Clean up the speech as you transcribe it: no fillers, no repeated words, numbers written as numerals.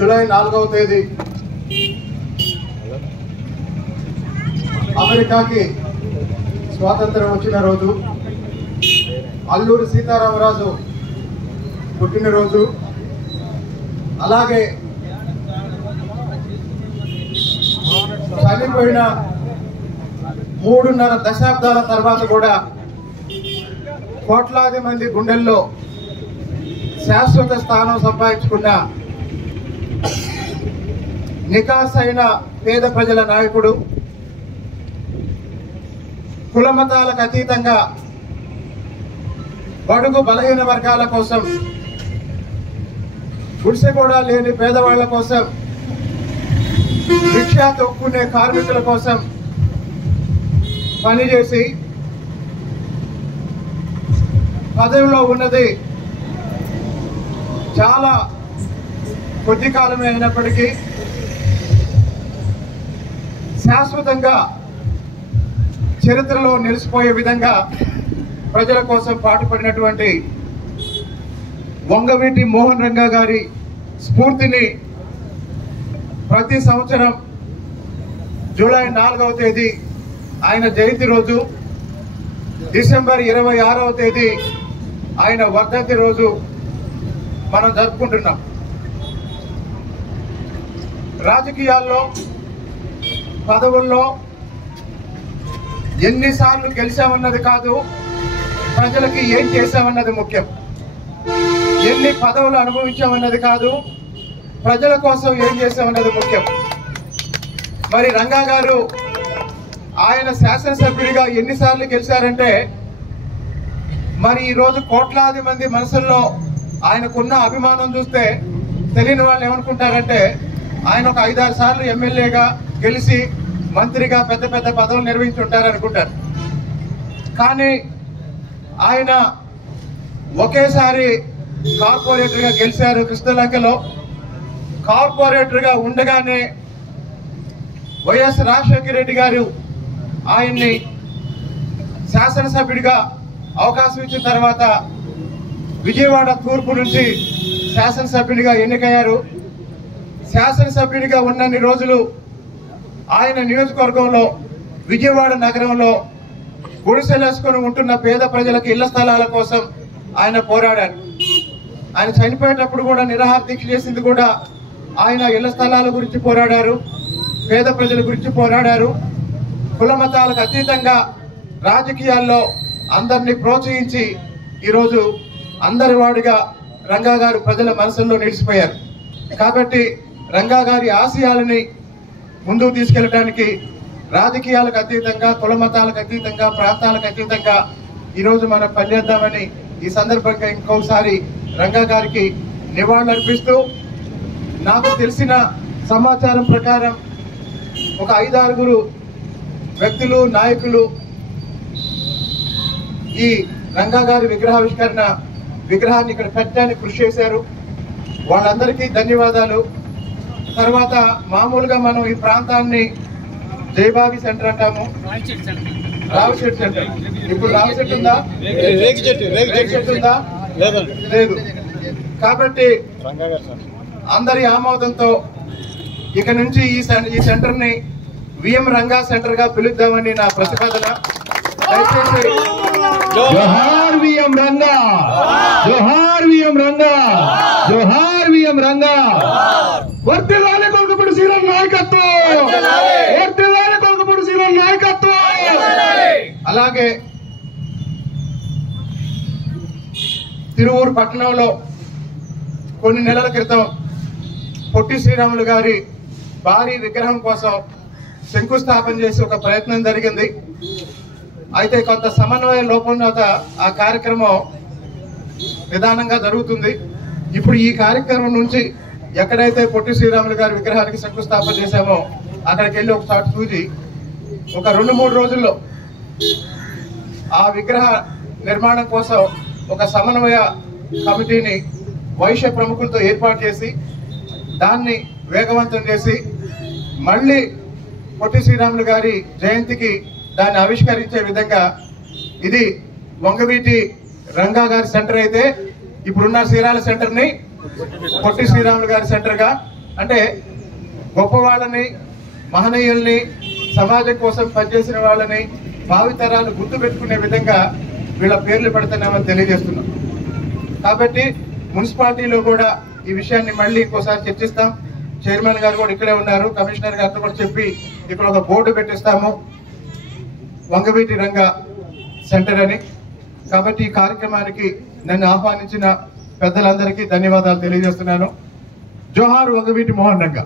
July 4వ తేదీ అమెరికాకి స్వాతంత్రం వచ్చిన రోజు, అల్లూరి సీతారామరాజు పుట్టినరోజు. అలాగే చనిపోయిన 3.5 దశాబ్దాల తర్వాత కూడా కోట్లాది మంది గుండెల్లో శాశ్వత స్థానం సంపాదించుకున్న నికాసైన పేద ప్రజల నాయకుడు, కులమతాలకు అతీతంగా బడుగు బలహీన వర్గాల కోసం, గుడిసె కూడా లేని పేదవాళ్ల కోసం, రిక్షా తొక్కునే కార్మికుల కోసం పనిచేసి పదవిలో ఉన్నది చాలా కొద్ది కాలమే అయినప్పటికీ శాశ్వతంగా చరిత్రలో నిలిచిపోయే విధంగా ప్రజల కోసం పాటుపడినటువంటి వంగవీటి మోహన్ రంగా గారి స్ఫూర్తిని ప్రతి సంవత్సరం జూలై 4వ తేదీ ఆయన జయంతి రోజు, డిసెంబర్ 26వ తేదీ ఆయన వర్ధంతి రోజు మనం జరుపుకుంటున్నాం. రాజకీయాల్లో, పదవుల్లో ఎన్నిసార్లు గెలిచామన్నది కాదు, ప్రజలకి ఏం చేశామన్నది ముఖ్యం. ఎన్ని పదవులు అనుభవించామన్నది కాదు, ప్రజల కోసం ఏం చేశామన్నది ముఖ్యం. మరి రంగా గారు ఆయన శాసనసభ్యుడిగా ఎన్నిసార్లు గెలిచారంటే, మరి ఈరోజు కోట్లాది మంది మనసుల్లో ఆయనకున్న అభిమానం చూస్తే తెలియని వాళ్ళు ఏమనుకుంటారంటే, ఆయన ఒక 5-6 సార్లు ఎమ్మెల్యేగా గెలిచి మంత్రిగా పెద్ద పెద్ద పదవులు నిర్వహించుంటారనుకుంటారు. కానీ ఆయన ఒకేసారి కార్పొరేటర్గా గెలిచారు. కృష్ణలంకలో కార్పొరేటర్గా ఉండగానే వైఎస్ రాజశేఖర రెడ్డి గారు ఆయన్ని శాసనసభ్యుడిగా అవకాశం ఇచ్చిన తర్వాత విజయవాడ తూర్పు నుంచి శాసనసభ్యుడిగా ఎన్నికయ్యారు. శాసనసభ్యుడిగా ఉన్నన్ని రోజులు ఆయన నియోజకవర్గంలో, విజయవాడ నగరంలో గుడిసెలేసుకొని ఉంటున్న పేద ప్రజలకు ఇళ్ల స్థలాల కోసం ఆయన పోరాడారు. ఆయన చనిపోయేటప్పుడు కూడా నిరాహార దీక్ష చేసింది కూడా ఆయన ఇళ్ల స్థలాల గురించి పోరాడారు, పేద ప్రజల గురించి పోరాడారు. కుల మతాలకు అతీతంగా రాజకీయాల్లో అందరినీ ప్రోత్సహించి ఈరోజు అందరి వాడిగా రంగా గారు ప్రజల మనసుల్లో నిలిచిపోయారు. కాబట్టి రంగా గారి ఆశయాలని ముందుకు తీసుకెళ్ళడానికి రాజకీయాలకు అతీతంగా, కుల మతాలకు అతీతంగా, ప్రాంతాలకు అతీతంగా ఈరోజు మనం పనిచేద్దామని ఈ సందర్భంగా ఇంకొకసారి రంగా గారికి నివాళులర్పిస్తూ, నాకు తెలిసిన సమాచారం ప్రకారం ఒక 5-6 వ్యక్తులు, నాయకులు ఈ రంగా గారి విగ్రహాన్ని ఇక్కడ పెట్టడానికి కృషి చేశారు. వాళ్ళందరికీ ధన్యవాదాలు. తర్వాత మామూలుగా మనం ఈ ప్రాంతాన్ని జయబాబి సెంటర్ అంటాము, రావిచెట్టు సెంటర్. ఇప్పుడు రావిచెట్టు ఉందా? రేగిచెట్టు ఉందా? లేదు. కాబట్టి అందరి ఆమోదంతో ఇక నుంచి ఈ సెంటర్ ని విఎం రంగా సెంటర్ గా పిలుద్దామని నా ప్రతిపాదన. దయచేసి జోహార్ విఎం రంగా, జోహార్ విఎం రంగా, జోహార్ విఎం రంగా. వర్ధిల్లాలి కొలకపూడి శ్రీరామ్ నాయకత్వం, వర్ధిల్లాలి కొలకపూడి శ్రీరామ్ నాయకత్వం. అలాగే తిరువూరు పట్టణంలో కొన్ని నెలల క్రితం పొట్టి శ్రీరాములు గారి భారీ విగ్రహం కోసం శంకుస్థాపన చేసి ఒక ప్రయత్నం జరిగింది. అయితే కొంత సమన్వయ లోపం వల్ల ఆ కార్యక్రమం నిదానంగా జరుగుతుంది. ఇప్పుడు ఈ కార్యక్రమం నుంచి ఎక్కడైతే పొట్టి శ్రీరాములు గారి విగ్రహానికి శంకుస్థాపన చేశామో అక్కడికి వెళ్ళి ఒకసారి చూసి ఒక 2-3 రోజుల్లో ఆ విగ్రహ నిర్మాణం కోసం ఒక సమన్వయ కమిటీని వైశ్య ప్రముఖులతో ఏర్పాటు చేసి దాన్ని వేగవంతం చేసి మళ్ళీ పొట్టి శ్రీరాములు గారి జయంతికి దాన్ని ఆవిష్కరించే విధంగా, ఇది వంగవీటి రంగా గారి సెంటర్ అయితే ఇప్పుడున్న శ్రీరాల సెంటర్ ని పొట్టి శ్రీరాములు గారి సెంటర్ గా అంటే గొప్ప వాళ్ళని, మహనీయుల్ని, సమాజం కోసం పనిచేసిన వాళ్ళని భావితరాలు గుర్తు పెట్టుకునే విధంగా వీళ్ళ పేర్లు పెడుతున్నామని తెలియజేస్తున్నాం. కాబట్టి మున్సిపాలిటీలో కూడా ఈ విషయాన్ని మళ్ళీ ఇంకోసారి చర్చిస్తాం. చైర్మన్ గారు కూడా ఇక్కడే ఉన్నారు, కమిషనర్ గారితో కూడా చెప్పి ఇక్కడ ఒక బోర్డు పెట్టిస్తాము, వంగవీటి రంగా సెంటర్ అని. కాబట్టి ఈ కార్యక్రమానికి నన్ను ఆహ్వానించిన పెద్దలందరికీ ధన్యవాదాలు తెలియజేస్తున్నాను. జోహార్ వంగవీటి మోహన్ రంగా.